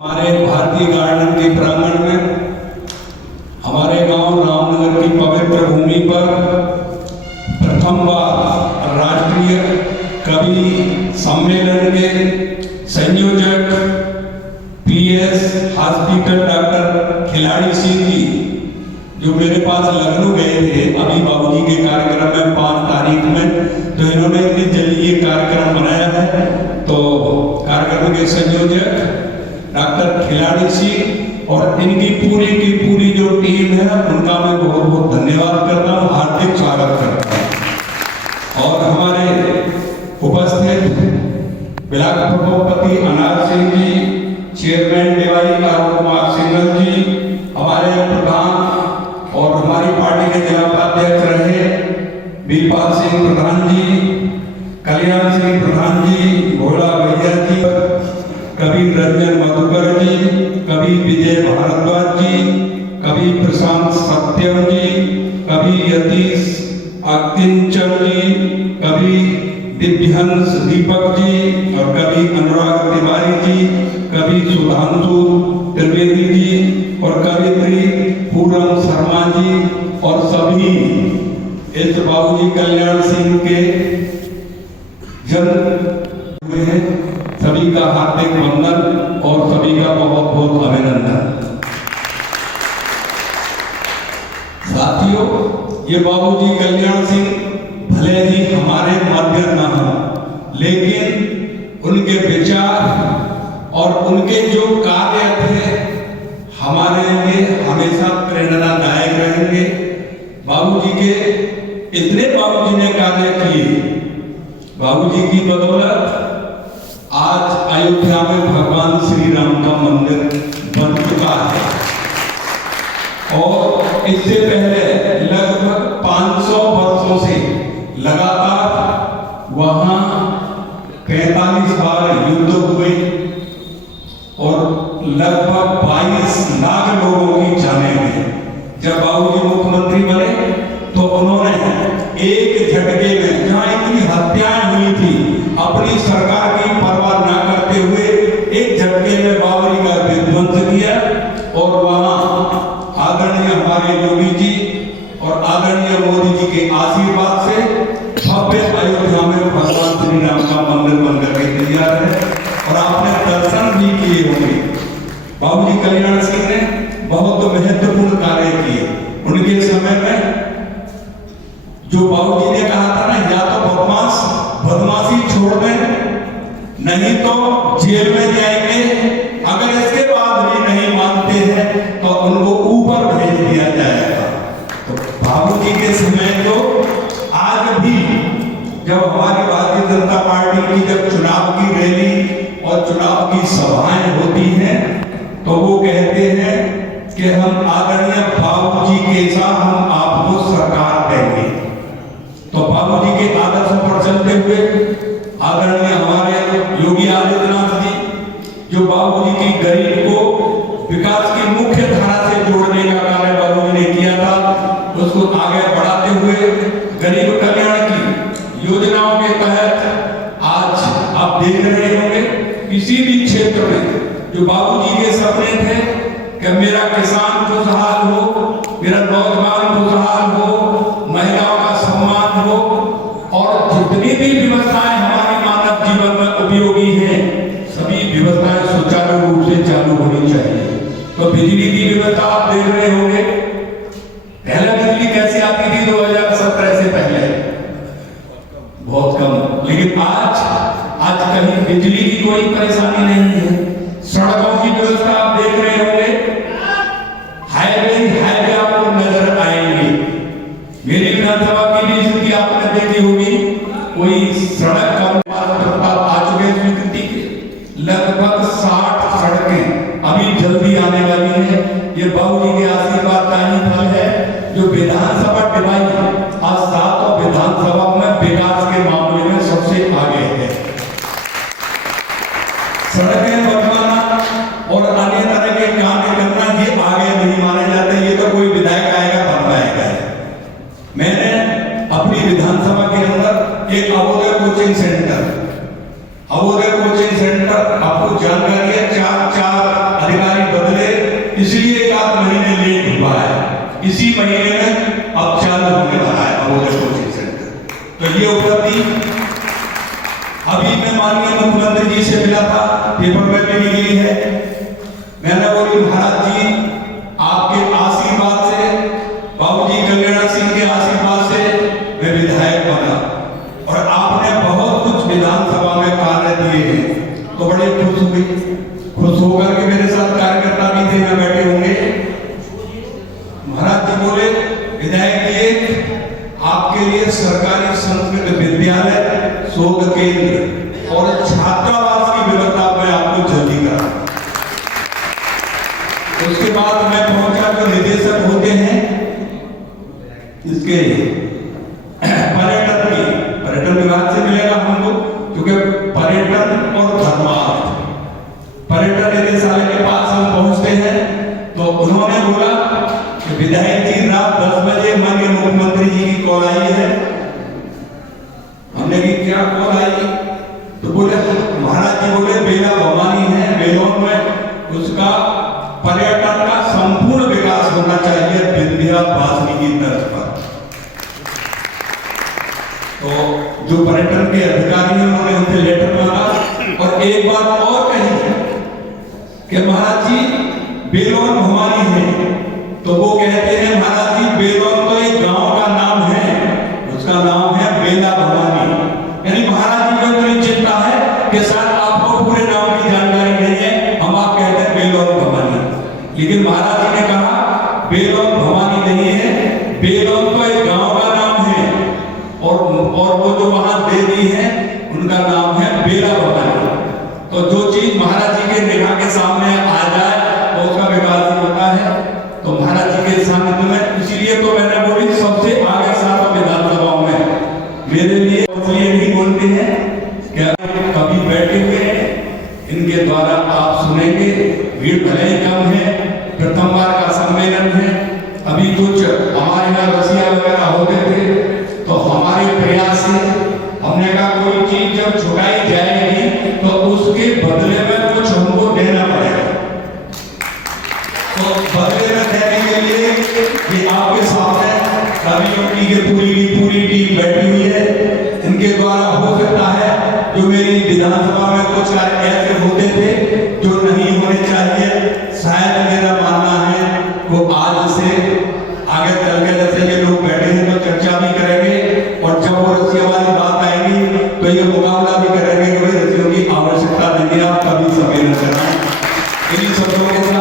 हमारे भारतीय गार्डन के प्रांगण में हमारे गांव रामनगर की पवित्र भूमि पर प्रथम बार राष्ट्रीय कवि सम्मेलन के संयोजक पीएस हॉस्पिटल डॉक्टर खिलाड़ी सिंह जी जो मेरे पास लखनऊ गए थे अभी बाबूजी के कार्यक्रम में 5 तारीख में, तो इन्होंने इतनी जल्दी ये कार्यक्रम बनाया है। तो कार्यक्रम के संयोजक डॉक्टर खिलाड़ी सिंह और इनकी पूरी जो टीम है उनका मैं बहुत बहुत धन्यवाद करता हूँ, हार्दिक स्वागत करता हूँ। और हमारे उपस्थित ब्लॉक प्रमुखपति अनार सिंह जी, चेयरमैन डिवाई अरुण कुमार सिंघल जी, हमारे प्रधान और हमारी पार्टी के जिला उपाध्यक्ष रहे बीरपाल सिंह प्रधान जी, कल्याण सिंह प्रधान जी, भोला भैया जी, कवि रंजन मधुकर जी, कवि विजय भारद्वाज जी, कवि प्रशांत सत्यम जी, कवि यतीश अकिंचन जी, कवि दिव्यांश दीपक जी और कवि अनुराग तिवारी जी, कवि सुधांशु त्रिवेदी जी और कवित्री पूरम शर्मा जी और सभी इस बाबूजी कल्याण सिंह के जन्म हुए हैं, सभी का हार्दिक वंदन और सभी का बहुत बहुत अभिनंदन। साथियों, ये बाबूजी कल्याण सिंह भले ही हमारे मध्य न हो, लेकिन उनके विचार और उनके जो कार्य थे हमारे लिए हमेशा प्रेरणादायक रहेंगे। बाबूजी के इतने बाबूजी ने कार्य किए, बाबूजी की बदौलत आज अयोध्या में भगवान श्री राम का मंदिर बन चुका है और इससे पहले लगभग 500 वर्षों से लगातार वहां 45 बार युद्ध हुए और लगभग 22 लाख लोगों की जानें गई। जब बाबूजी मुख्यमंत्री बने तो उन्होंने एक झटके में जहां इतनी हत्याएं हुई थी अपनी सरकार की परवाह न करते हुए एक झटके में बाबरी का विध्वंस किया और वहां आदरणीय हमारे योगी जी और आदरणीय मोदी जी के आशीर्वाद से भव्य अयोध्या में भगवान श्री राम का मंदिर बनकर के तैयार है और आपने दर्शन भी किए होंगे। बाबूजी कल्याण सिंह ने बहुत महत्वपूर्ण कार्य किए। उनके समय में जो बाबूजी ने कहा था ना, या तो बदमाशी छोड़ दें नहीं तो जेल में जाएंगे, अगर इसके बाद भी नहीं मानते हैं तो उनको ऊपर भेज दिया जाएगा। तो बाबूजी के समय तो आज भी जब हमारी भारतीय जनता पार्टी की जब चुनाव की रैली और चुनाव की सभाएं होती हैं तो वो कहते हैं कि हम आदरणीय बाबूजी के साथ हम आपको सरकार देंगे। तो बाबूजी के आदर्श पर चलते हुए आदरणीय हमारे योगी आदित्यनाथ जी जो बाबूजी की गरीब को विकास की मुख्य धारा से जोड़ने का कार्य बाबूजी ने किया था, उसको आगे बढ़ाते हुए गरीब कल्याण की योजनाओं के तहत आज आप देख रहे होंगे किसी भी क्षेत्र में जो बाबूजी के सपने थे कि मेरा किसान खुशहाल हो, मेरा नौजवान खुशहाल हो, महिलाओं का सम्मान हो और जितनी भी व्यवस्थाएं हमारे मानव जीवन में उपयोगी हैं सभी व्यवस्थाएं सुचारू रूप से चालू होनी चाहिए। तो बिजली की व्यवस्था आप देख रहे होंगे, पहले बिजली कैसे आती थी 2017 से पहले बहुत कम, लेकिन आज कहीं बिजली की कोई परेशानी नहीं है। सड़कों की व्यवस्था आप देख रहे होंगे, हाईवे आपको नजर आएंगे। मेरी विधानसभा की भी स्थिति आपने देखी होगी, कोई सड़क का प्रस्ताव आ चुके स्वीकृति के, लगभग 60 सड़कें अभी जल्दी आने वाली हैं। ये बाबूजी के आशीर्वाद का ही फल है जो विधानसभा डिवाइड आज 7 विधानसभा में विकास के मामले में सबसे आगे है। सड़कें बनवाना और अन्य तरह के काम करना ये आगे नहीं माने जाते, ये तो कोई विधायक आएगा बनवाएगा। मैंने अपनी विधानसभा के अंदर एक अवोदय कोचिंग सेंटर आपको जानकारी है 4 इसी महीने में अब चालू होने वाला है अबोधर कोचिंग सेंटर। तो ये उपलब्धि अभी मैं माननीय मुख्यमंत्री जी से मिला था, पेपर में भी निकली है। मैंने बोली महाराज जी आपके आशीर्वाद से, बाबूजी कल्याण सिंह के आशीर्वाद से मैं विधायक बना और आपने बहुत कुछ विधानसभा में कार्य दिए हैं, तो बड़े खुश हुई। खुश होकर के मेरे साथ कार्यकर्ता भी थे, यहाँ बैठे होंगे। महाराज जी बोले विधायक जी आपके लिए सरकारी संस्कृत विद्यालय, शोध केंद्र और छात्रावास की व्यवस्था मैं आपको जल्दी करा। उसके बाद मैं पहुंचा, जो निदेशक होते हैं इसके पर्यटन विभाग से मिलेगा हमको, क्योंकि पर्यटन और धर्मार्थ, पर्यटन निदेशालय के पास हम पहुंचते हैं तो उन्होंने बोला कि विधायक जी रात 10 बजे माननीय मुख्यमंत्री जी की कॉल आई है। हमने की क्या कॉल आई? तो बोले महाराज जी बोले बेला भवानी है बेलोन में, उसका पर्यटन का संपूर्ण विकास होना चाहिए विंध्यावासिनी की तर्ज पर। तो जो पर्यटन के अधिकारी हैं उन्होंने उनसे लेटर मांगा और एक बात और कही कि महाराज जी बेलोन भवानी है, तो वो कहते हैं महाराज जी बेलोन तो एक गांव का नाम है, उसका नाम है बेला भवानी। यानी महाराज जी को इतनी चिंता है कि शायद आपको पूरे नाम की जानकारी नहीं है, हम आप कहते हैं बेलोन भवानी। लेकिन महाराज जी ने कहा बेलोन भवानी नहीं है, बेलोन तो एक गांव का नाम है और वो जो वहां देवी है उनका नाम है बेला भवानी। तो जो चीज महाराज जी के निगाह के सामने आ जाए तो उसका विकास ही होता है। तो महाराज जी के सामने में, इसीलिए तो मैंने बोली सबसे आगे साथ विधानसभाओं में मेरे लिए इसलिए नहीं बोलते हैं क्या कभी बैठे हुए हैं, इनके द्वारा आप सुनेंगे। भीड़ भले ही कम है, प्रथम बार का सम्मेलन है। अभी कुछ हमारे यहाँ रसिया वगैरह होते थे, तो हमारे प्रयास से हमने कहा कोई चीज जब छुड़ाई जाएगी तो उसके बदले में कुछ हमको देना पड़ेगा। तो बदले में देने के लिए कि आपके सामने कम्युनिटी के पूरी टीम बैठी हुई है, इनके द्वारा हो सकता है जो मेरी विधानसभा में कुछ कार्य ऐसे होते थे जो नहीं होने चाहिए, शायद मेरा मानना है वो आज से आगे चल के जैसे ये लोग बैठे हैं तो चर्चा भी करेंगे और जब वो रस्सियों वाली बात आएगी तो ये मुकाबला भी करेंगे कि भाई रस्सियों की आवश्यकता नहीं है, आप कभी सम्मेलन कराएं। इन्हीं शब्दों के साथ